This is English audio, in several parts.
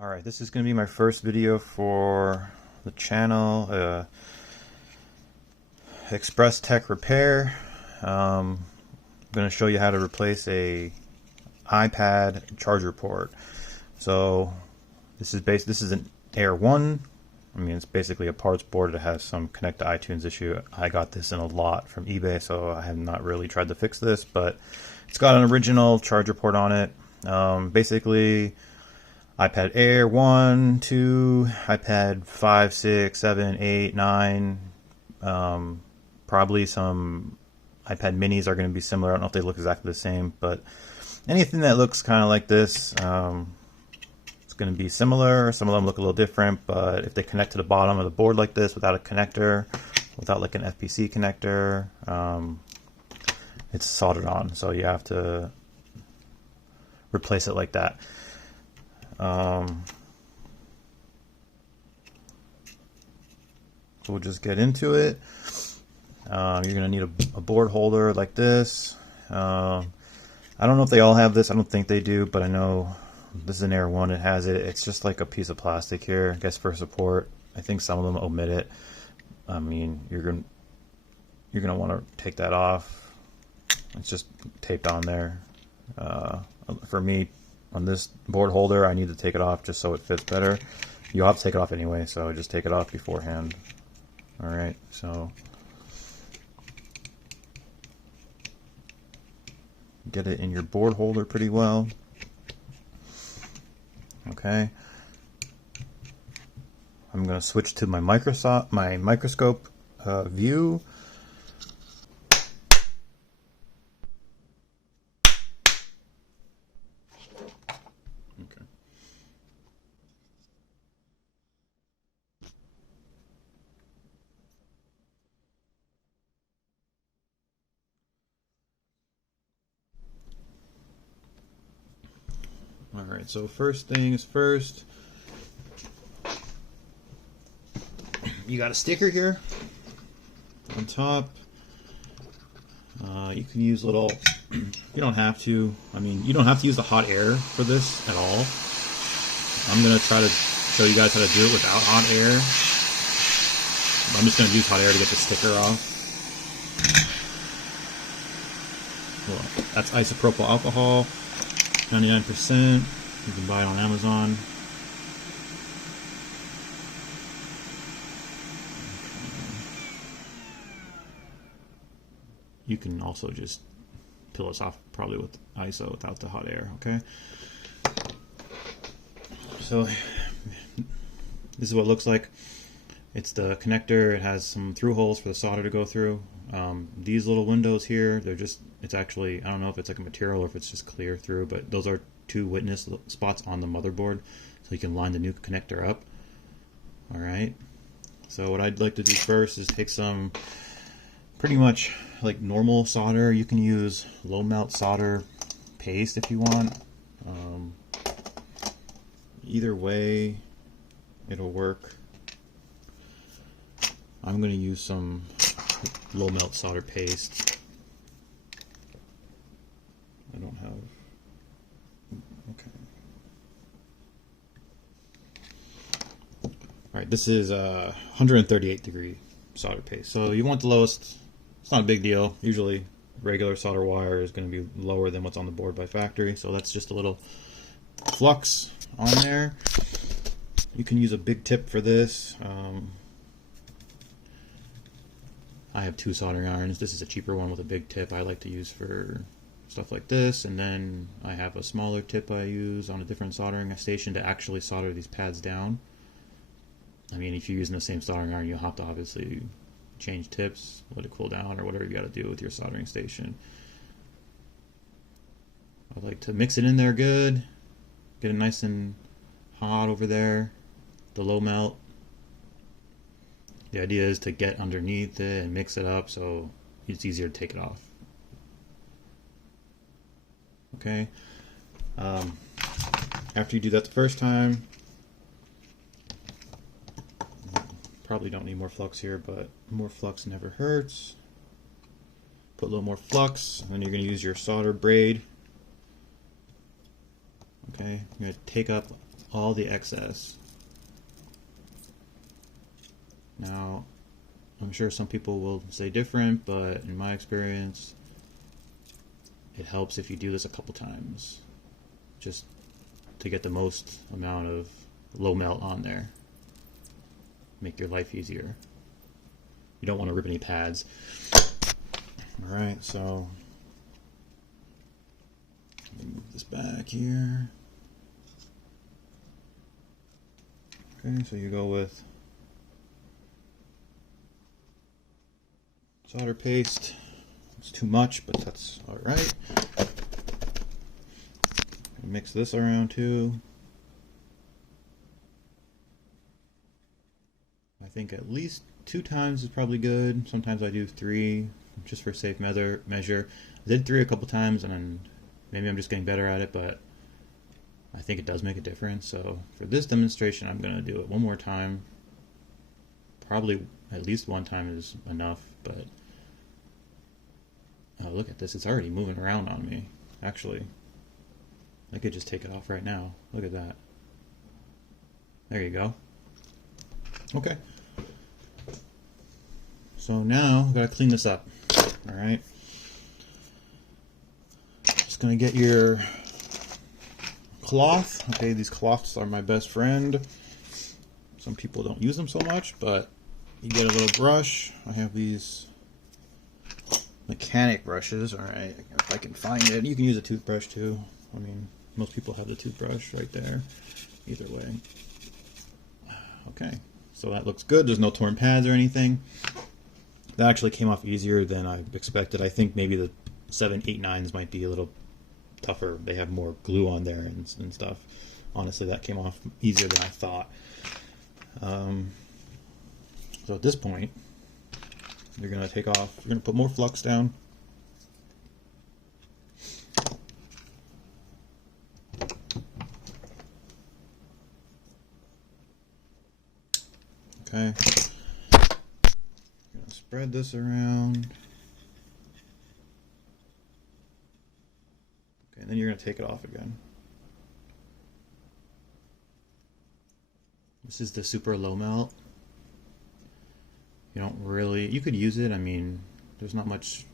Alright, this is going to be my first video for the channel, Express Tech Repair. I'm going to show you how to replace a iPad charger port. So this is an Air 1. I mean, it's basically a parts board that has some connect to iTunes issue. I got this in a lot from eBay, so I have not really tried to fix this, but it's got an original charger port on it. Basically, iPad Air 1, 2, iPad 5, 6, 7, 8, 9. Probably some iPad minis are going to be similar. I don't know if they look exactly the same, but anything that looks kind of like this, it's going to be similar. Some of them look a little different, but if they connect to the bottom of the board like this without a connector, without like an FPC connector, it's soldered on. So you have to replace it like that. So we'll just get into it. You're going to need a board holder like this. I don't know if they all have this. I don't think they do, but I know this is an Air 1. It has it. It's just like a piece of plastic here, I guess, for support. I think some of them omit it. I mean, you're gonna want to take that off. It's just taped on there. For me, on this board holder, I need to take it off just so it fits better. You'll have to take it off anyway, so just take it off beforehand. Alright, so get it in your board holder pretty well. Okay. I'm going to switch to my microscope view. Okay. Alright, so first things first, you got a sticker here on top. You can use little, you don't have to, I mean, you don't have to use the hot air for this at all. I'm going to try to show you guys how to do it without hot air. I'm just going to use hot air to get the sticker off. Well, that's isopropyl alcohol. 99%. You can buy it on Amazon. You can also just peel this off probably with ISO without the hot air, okay? So this is what it looks like. It's the connector. It has some through holes for the solder to go through. These little windows here, they're just, it's actually, I don't know if it's like a material or if it's just clear through, but those are two witness spots on the motherboard, so you can line the new connector up. Alright, so what I'd like to do first is take some pretty much like normal solder. You can use low melt solder paste if you want. Either way, it'll work. I'm going to use some low melt solder paste. I don't have. Okay. Alright, this is 138 degree solder paste. So you want the lowest. It's not a big deal. Usually regular solder wire is going to be lower than what's on the board by factory. So that's just a little flux on there. You can use a big tip for this. I have two soldering irons. This is a cheaper one with a big tip I like to use for stuff like this, and then I have a smaller tip I use on a different soldering station to actually solder these pads down. I mean, if you're using the same soldering iron, you'll have to obviously change tips, let it cool down, or whatever you got to do with your soldering station. I like to mix it in there good, get it nice and hot over there, the low melt. The idea is to get underneath it and mix it up so it's easier to take it off. Okay. After you do that the first time, probably don't need more flux here, but more flux never hurts. Put a little more flux, and then you're going to use your solder braid. Okay, I'm going to take up all the excess. Now, I'm sure some people will say different, but in my experience, it helps if you do this a couple times, just to get the most amount of low melt on there. Make your life easier. You don't want to rip any pads. Alright, so let me move this back here. Okay, so you go with solder paste. It's too much, but that's alright. Mix this around too. I think at least 2 times is probably good. Sometimes I do 3 just for safe measure. I did 3 a couple times, and then maybe I'm just getting better at it, but I think it does make a difference. So for this demonstration, I'm going to do it 1 more time. Probably at least 1 time is enough, but oh, look at this. It's already moving around on me. Actually, I could just take it off right now. Look at that. There you go. Okay. So now I've got to clean this up. Alright. Just going to get your cloth. Okay, these cloths are my best friend. Some people don't use them so much, but you get a little brush. I have these mechanic brushes. Alright, if I can find it. You can use a toothbrush too. I mean, most people have the toothbrush right there. Either way. Okay, so that looks good. There's no torn pads or anything. That actually came off easier than I expected. I think maybe the 7, 8, 9s might be a little tougher. They have more glue on there and stuff. Honestly, that came off easier than I thought. So at this point, you're going to take off, you're going to put more flux down. Okay. Spread this around. Okay, and then you're going to take it off again. This is the super low melt. You don't really, you could use it. I mean, there's not much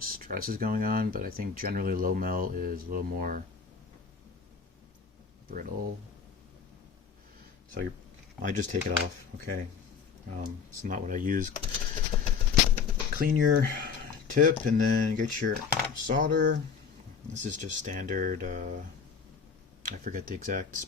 stress is going on, but I think generally low melt is a little more brittle. So I just take it off. Okay. It's not what I use. Clean your tip and then get your solder. This is just standard, I forget the exact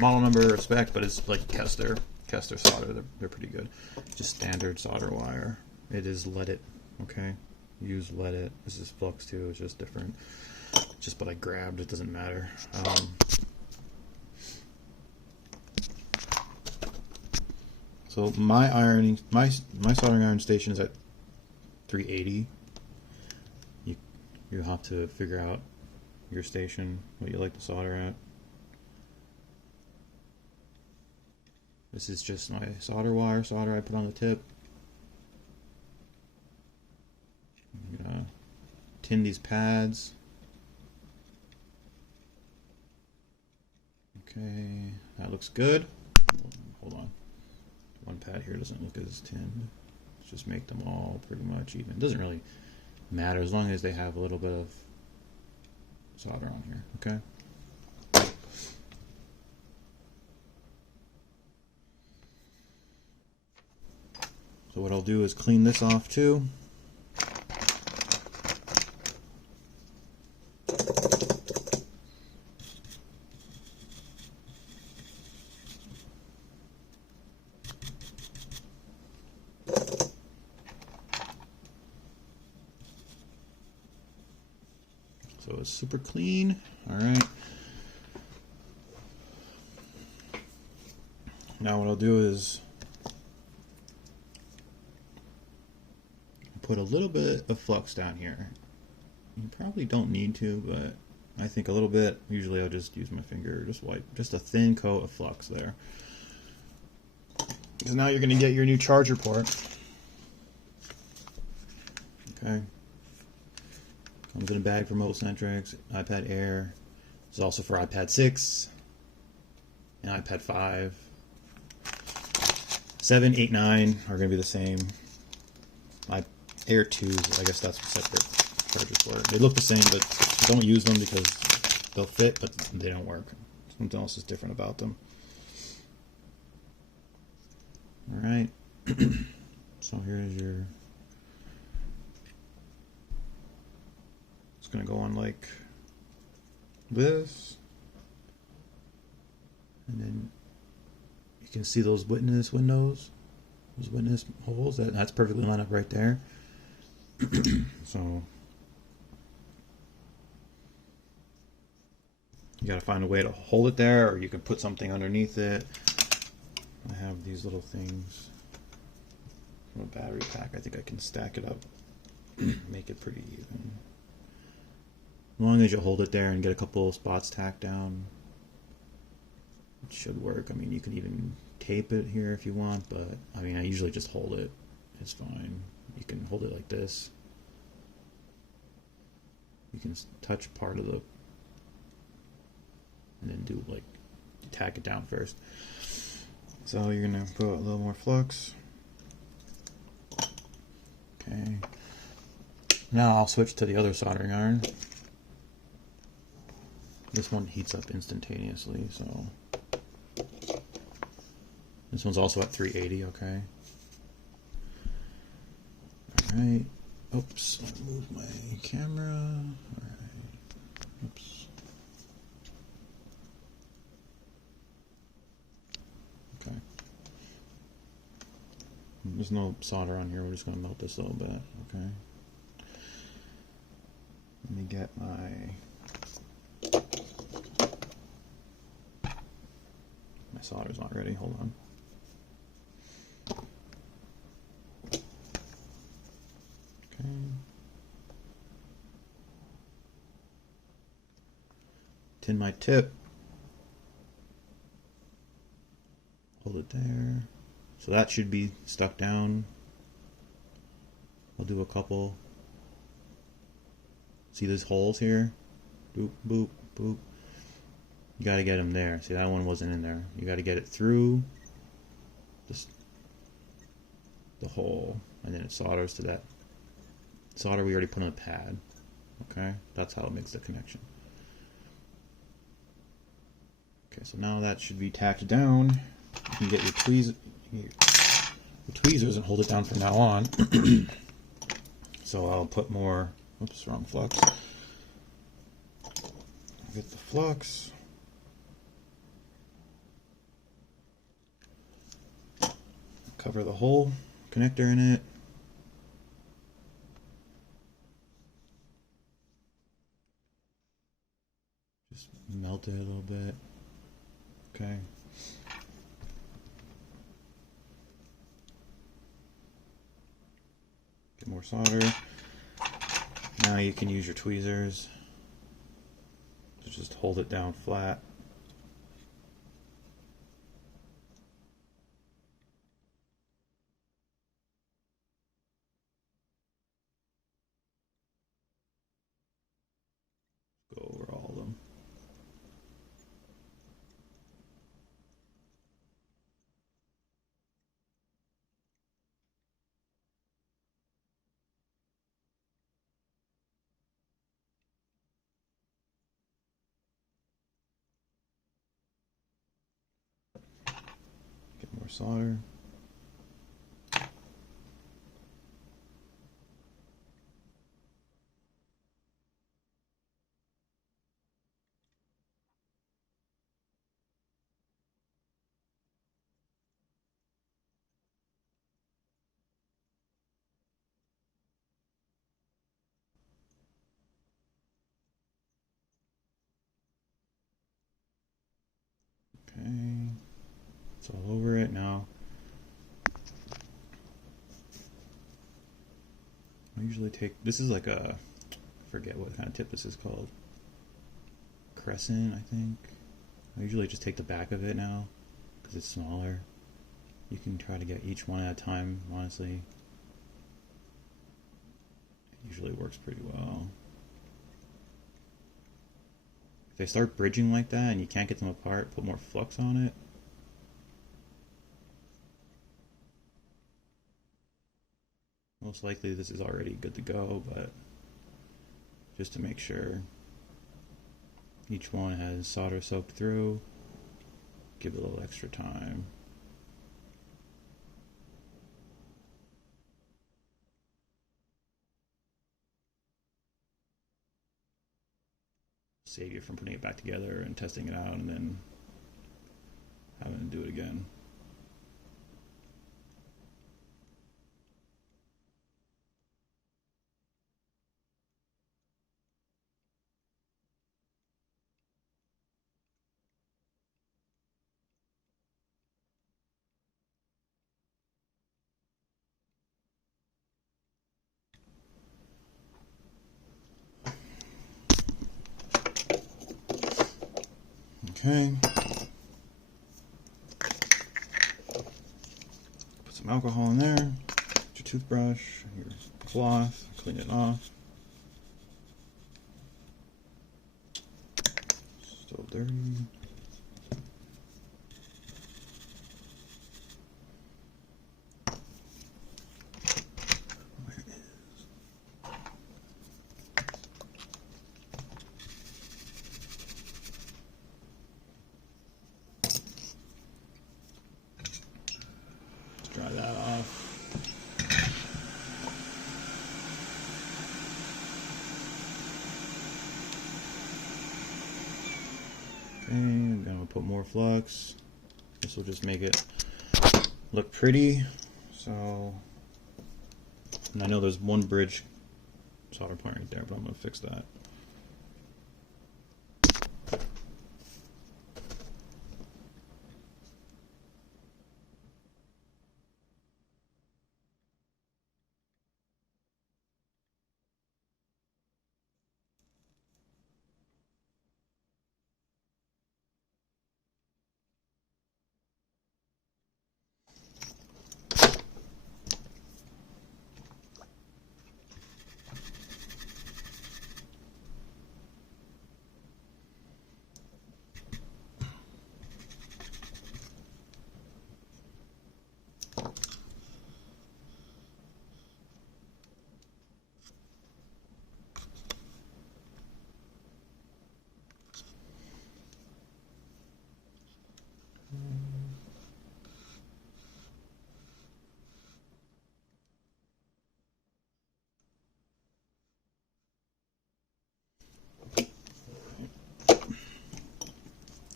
model number or spec, but it's like Kester solder. They're pretty good. Just standard solder wire. It is leaded, okay? Use leaded. This is flux too, it's just different. Just what I grabbed, it doesn't matter. So my soldering iron station is at 380. You have to figure out your station, what you like to solder at. This is just my solder I put on the tip. I'm gonna tin these pads. Okay, that looks good. Hold on. One pad here doesn't look as tinned. Let's just make them all pretty much even. It doesn't really matter as long as they have a little bit of solder on here, okay? So what I'll do is clean this off too. So it's super clean. All right. Now what I'll do is put a little bit of flux down here. You probably don't need to, but I think a little bit. Usually I'll just use my finger, just wipe, just a thin coat of flux there. Because now you're going to get your new charger port. Okay. Comes in a bag for Mobile Centrics, iPad Air. It's also for iPad 6. an iPad 5. 7, 8, 9 are going to be the same. My Air 2s, I guess that's separate chargers for it. They look the same, but don't use them because they'll fit, but they don't work. Something else is different about them. Alright, so here's your... It's going to go on like this. And then you can see those witness windows, those witness holes. That's perfectly lined up right there. So you gotta find a way to hold it there, or you can put something underneath it. I have these little things from a battery pack. I think I can stack it up, make it pretty even. As long as you hold it there and get a couple spots tacked down, it should work. I mean, you can even tape it here if you want, but I mean, I usually just hold it. It's fine. You can hold it like this. You can touch part of the, and then do like, tack it down first. So you're gonna put a little more flux. Okay. Now I'll switch to the other soldering iron. This one heats up instantaneously, so this one's also at 380, okay. Alright. Oops, I'll move my camera. Alright. Oops. Okay. There's no solder on here, we're just gonna melt this a little bit, okay. Let me get my solder's not ready, hold on. Okay. Tin my tip. Hold it there. So that should be stuck down. I'll do a couple. See these holes here? Boop, boop, boop. You got to get them there. See, that one wasn't in there. You got to get it through just the hole, and then it solders to that solder we already put on the pad. Okay, that's how it makes the connection. Okay, so now that should be tacked down. You can get your tweezers and hold it down from now on. So I'll put more. Oops, wrong flux. Get the flux. Cover the whole connector in it. Just melt it a little bit. Okay. Get more solder. Now you can use your tweezers to just hold it down flat. Go over all of them. Get more solder. Okay, it's all over it now. I usually take, this is like a, I forget what kind of tip this is called. Crescent, I think. I usually just take the back of it now because it's smaller. You can try to get each one at a time, honestly. It usually works pretty well. If they start bridging like that and you can't get them apart, put more flux on it. Most likely this is already good to go, but just to make sure each one has solder soaked through, give it a little extra time. Save you from putting it back together and testing it out and then having to do it again. Okay. Put some alcohol in there. Get your toothbrush, your cloth, clean it off. Still dirty. Where it is. Let's dry that off. Okay, I'm gonna put more flux. This will just make it look pretty. So, and I know there's one bridge solder point right there, but I'm gonna fix that.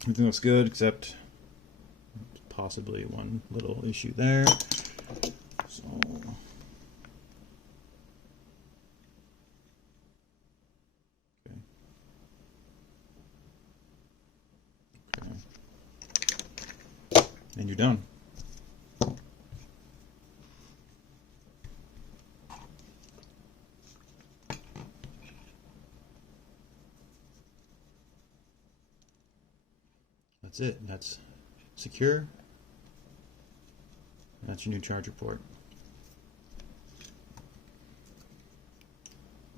Everything looks good except possibly one little issue there. So okay. And you're done. That's it. That's secure. That's your new charger port.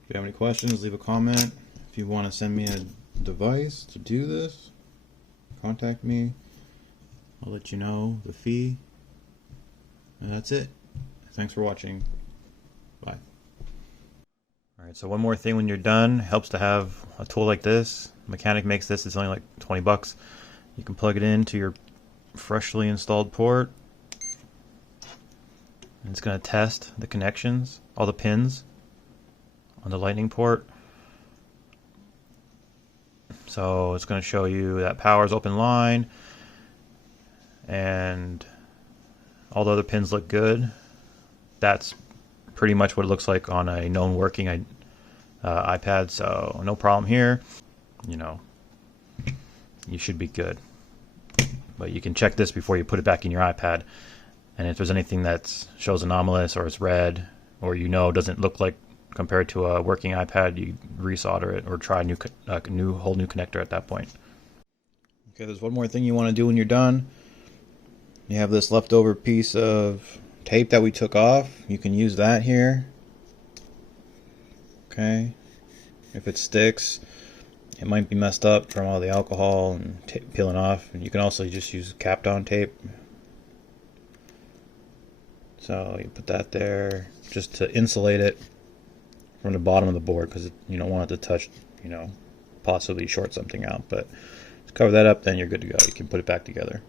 If you have any questions, leave a comment. If you want to send me a device to do this, contact me. I'll let you know the fee. And that's it. Thanks for watching. Bye. Alright, so one more thing when you're done, it helps to have a tool like this. Mechanic makes this, it's only like 20 bucks. You can plug it into your freshly installed port. And it's going to test the connections, all the pins on the lightning port. So it's going to show you that power is open line and all the other pins look good. That's pretty much what it looks like on a known working iPad, so no problem here. You know, you should be good. But you can check this before you put it back in your iPad. And if there's anything that shows anomalous or is red or doesn't look like compared to a working iPad, you resolder it or try a whole new connector at that point. Okay, there's one more thing you want to do when you're done. You have this leftover piece of tape that we took off. You can use that here. Okay, if it sticks. It might be messed up from all the alcohol and peeling off. And you can also just use cap down tape. So you put that there just to insulate it from the bottom of the board, because you don't want it to touch, possibly short something out. But just cover that up, then you're good to go. You can put it back together.